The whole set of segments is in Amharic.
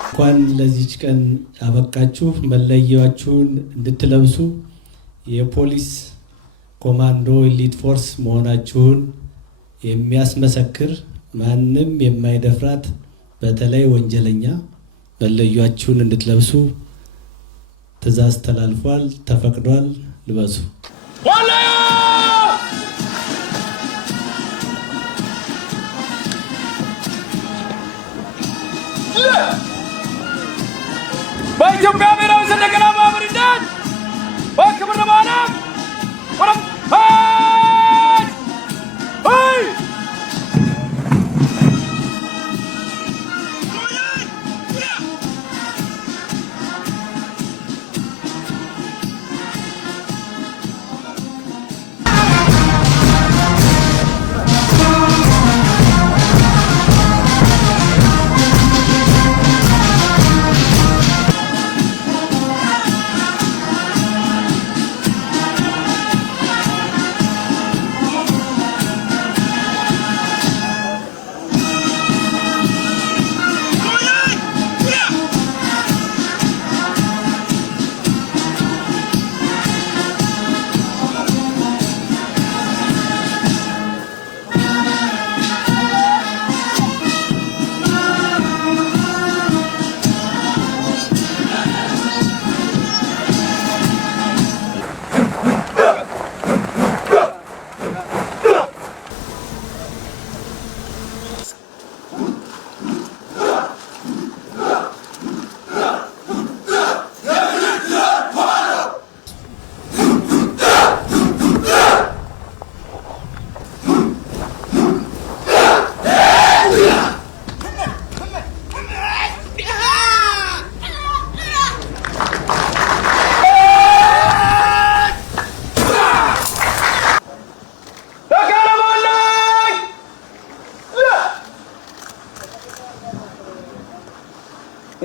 እንኳን ለዚች ቀን አበቃችሁ። መለያችሁን እንድትለብሱ የፖሊስ ኮማንዶ ኤሊት ፎርስ መሆናችሁን የሚያስመሰክር ማንም የማይደፍራት በተለይ ወንጀለኛ መለያችሁን እንድትለብሱ ትዕዛዝ ተላልፏል፣ ተፈቅዷል። ልበሱ። በኢትዮጵያ ብሔራዊ ሰንደቅ ዓላማ መሪነት በክብር ለማለፍ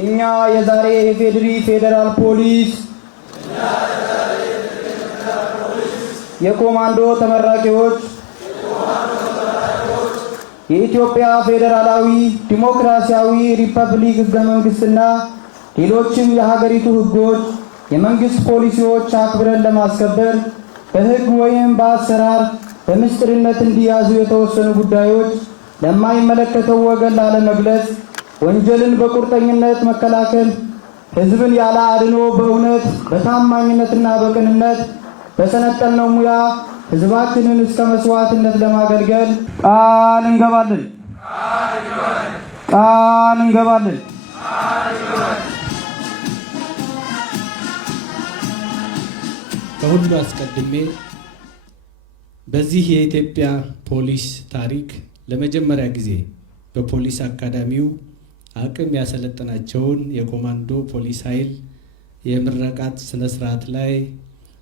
እኛ የዛሬ የፌዴሪ ፌደራል ፖሊስ የኮማንዶ ተመራቂዎች የኢትዮጵያ ፌዴራላዊ ዲሞክራሲያዊ ሪፐብሊክ ሕገ መንግስትና ሌሎችም የሀገሪቱ ሕጎች የመንግስት ፖሊሲዎች አክብረን ለማስከበር በሕግ ወይም በአሰራር በምስጢርነት እንዲያዙ የተወሰኑ ጉዳዮች ለማይመለከተው ወገን ላለመግለጽ ወንጀልን በቁርጠኝነት መከላከል ህዝብን ያለ አድኖ በእውነት በታማኝነትና በቅንነት በሰነጠልነው ሙያ ህዝባችንን እስከ መስዋዕትነት ለማገልገል ቃል እንገባለን። ከሁሉ አስቀድሜ በዚህ የኢትዮጵያ ፖሊስ ታሪክ ለመጀመሪያ ጊዜ በፖሊስ አካዳሚው አቅም ያሰለጠናቸውን የኮማንዶ ፖሊስ ኃይል የምረቃት ስነ ስርዓት ላይ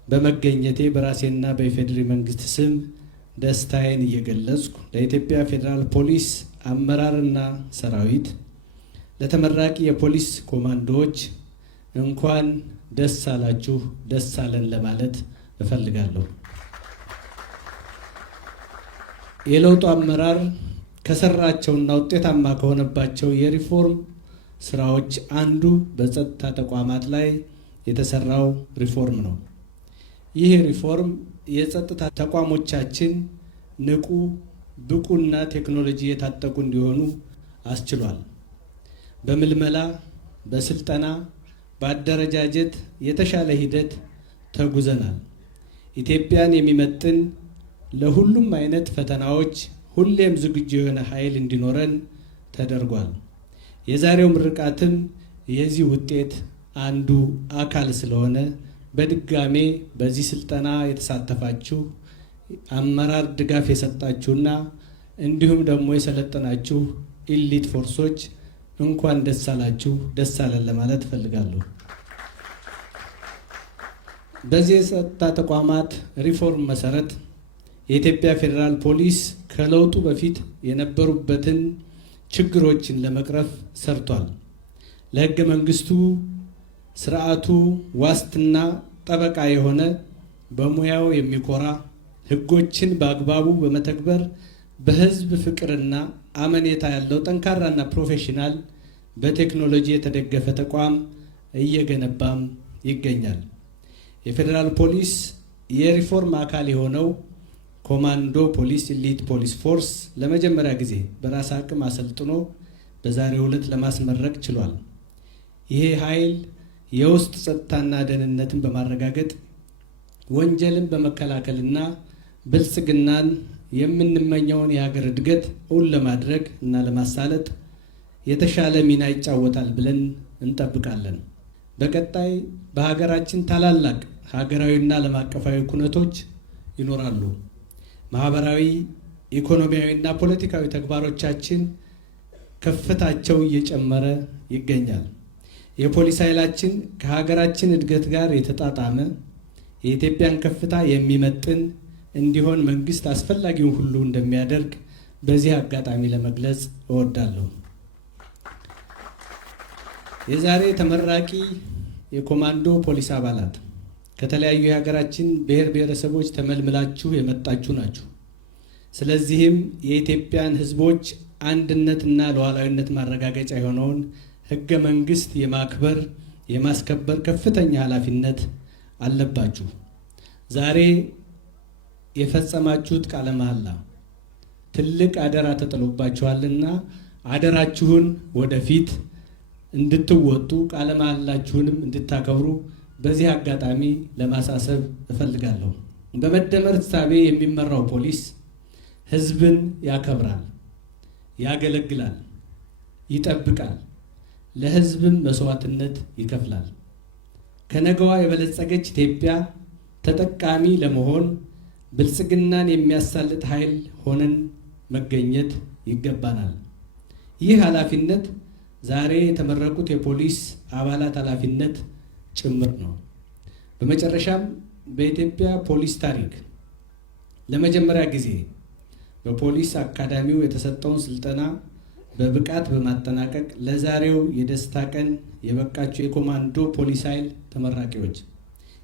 በመገኘቴ በራሴና በኢፌዴሪ መንግስት ስም ደስታዬን እየገለጽኩ ለኢትዮጵያ ፌዴራል ፖሊስ አመራርና ሰራዊት ለተመራቂ የፖሊስ ኮማንዶዎች እንኳን ደስ አላችሁ ደስ አለን ለማለት እፈልጋለሁ። የለውጡ አመራር ከሰራቸውና ውጤታማ ከሆነባቸው የሪፎርም ስራዎች አንዱ በጸጥታ ተቋማት ላይ የተሰራው ሪፎርም ነው። ይህ ሪፎርም የጸጥታ ተቋሞቻችን ንቁ፣ ብቁና ቴክኖሎጂ የታጠቁ እንዲሆኑ አስችሏል። በምልመላ፣ በስልጠና፣ በአደረጃጀት የተሻለ ሂደት ተጉዘናል። ኢትዮጵያን የሚመጥን ለሁሉም አይነት ፈተናዎች ሁሌም ዝግጁ የሆነ ኃይል እንዲኖረን ተደርጓል። የዛሬው ምርቃትም የዚህ ውጤት አንዱ አካል ስለሆነ በድጋሜ በዚህ ስልጠና የተሳተፋችሁ አመራር ድጋፍ የሰጣችሁና እንዲሁም ደግሞ የሰለጠናችሁ ኢሊት ፎርሶች እንኳን ደስ አላችሁ፣ ደስ አለን ለማለት እፈልጋለሁ። በዚህ የጸጥታ ተቋማት ሪፎርም መሰረት የኢትዮጵያ ፌዴራል ፖሊስ ከለውጡ በፊት የነበሩበትን ችግሮችን ለመቅረፍ ሰርቷል። ለሕገ መንግስቱ ስርዓቱ ዋስትና ጠበቃ የሆነ በሙያው የሚኮራ ሕጎችን በአግባቡ በመተግበር በህዝብ ፍቅርና አመኔታ ያለው ጠንካራና ፕሮፌሽናል በቴክኖሎጂ የተደገፈ ተቋም እየገነባም ይገኛል። የፌዴራል ፖሊስ የሪፎርም አካል የሆነው ኮማንዶ ፖሊስ ኢሊት ፖሊስ ፎርስ ለመጀመሪያ ጊዜ በራስ አቅም አሰልጥኖ በዛሬው ዕለት ለማስመረቅ ችሏል። ይሄ ኃይል የውስጥ ጸጥታና ደህንነትን በማረጋገጥ ወንጀልን በመከላከልና ብልጽግናን የምንመኘውን የሀገር እድገት እውን ለማድረግ እና ለማሳለጥ የተሻለ ሚና ይጫወታል ብለን እንጠብቃለን። በቀጣይ በሀገራችን ታላላቅ ሀገራዊና ዓለም አቀፋዊ ኩነቶች ይኖራሉ። ማህበራዊ፣ ኢኮኖሚያዊና ፖለቲካዊ ተግባሮቻችን ከፍታቸው እየጨመረ ይገኛል። የፖሊስ ኃይላችን ከሀገራችን እድገት ጋር የተጣጣመ የኢትዮጵያን ከፍታ የሚመጥን እንዲሆን መንግስት አስፈላጊውን ሁሉ እንደሚያደርግ በዚህ አጋጣሚ ለመግለጽ እወዳለሁ። የዛሬ ተመራቂ የኮማንዶ ፖሊስ አባላት ከተለያዩ የሀገራችን ብሔር ብሔረሰቦች ተመልምላችሁ የመጣችሁ ናችሁ። ስለዚህም የኢትዮጵያን ሕዝቦች አንድነትና ሉዓላዊነት ማረጋገጫ የሆነውን ሕገ መንግስት የማክበር የማስከበር ከፍተኛ ኃላፊነት አለባችሁ። ዛሬ የፈጸማችሁት ቃለ መሐላ ትልቅ አደራ ተጥሎባችኋልና አደራችሁን ወደፊት እንድትወጡ ቃለ መሐላችሁንም እንድታከብሩ በዚህ አጋጣሚ ለማሳሰብ እፈልጋለሁ። በመደመር እሳቤ የሚመራው ፖሊስ ህዝብን ያከብራል፣ ያገለግላል፣ ይጠብቃል፣ ለህዝብም መስዋዕትነት ይከፍላል። ከነገዋ የበለጸገች ኢትዮጵያ ተጠቃሚ ለመሆን ብልጽግናን የሚያሳልጥ ኃይል ሆነን መገኘት ይገባናል። ይህ ኃላፊነት ዛሬ የተመረቁት የፖሊስ አባላት ኃላፊነት ጭምር ነው። በመጨረሻም በኢትዮጵያ ፖሊስ ታሪክ ለመጀመሪያ ጊዜ በፖሊስ አካዳሚው የተሰጠውን ስልጠና በብቃት በማጠናቀቅ ለዛሬው የደስታ ቀን የበቃችሁ የኮማንዶ ፖሊስ ኃይል ተመራቂዎች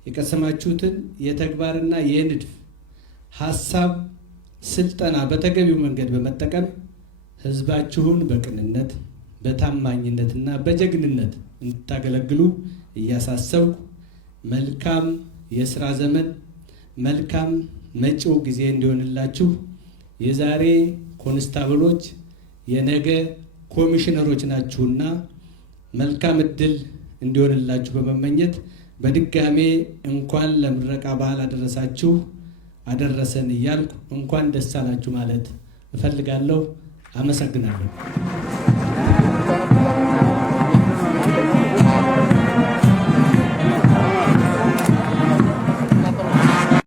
የቀሰማችሁትን የተግባርና የንድፍ ሐሳብ ስልጠና በተገቢው መንገድ በመጠቀም ህዝባችሁን በቅንነት በታማኝነትና በጀግንነት እንድታገለግሉ እያሳሰብኩ መልካም የሥራ ዘመን፣ መልካም መጪው ጊዜ እንዲሆንላችሁ የዛሬ ኮንስታብሎች የነገ ኮሚሽነሮች ናችሁና መልካም እድል እንዲሆንላችሁ በመመኘት በድጋሜ እንኳን ለምረቃ በዓል አደረሳችሁ አደረሰን እያልኩ እንኳን ደስ አላችሁ ማለት እፈልጋለሁ። አመሰግናለሁ።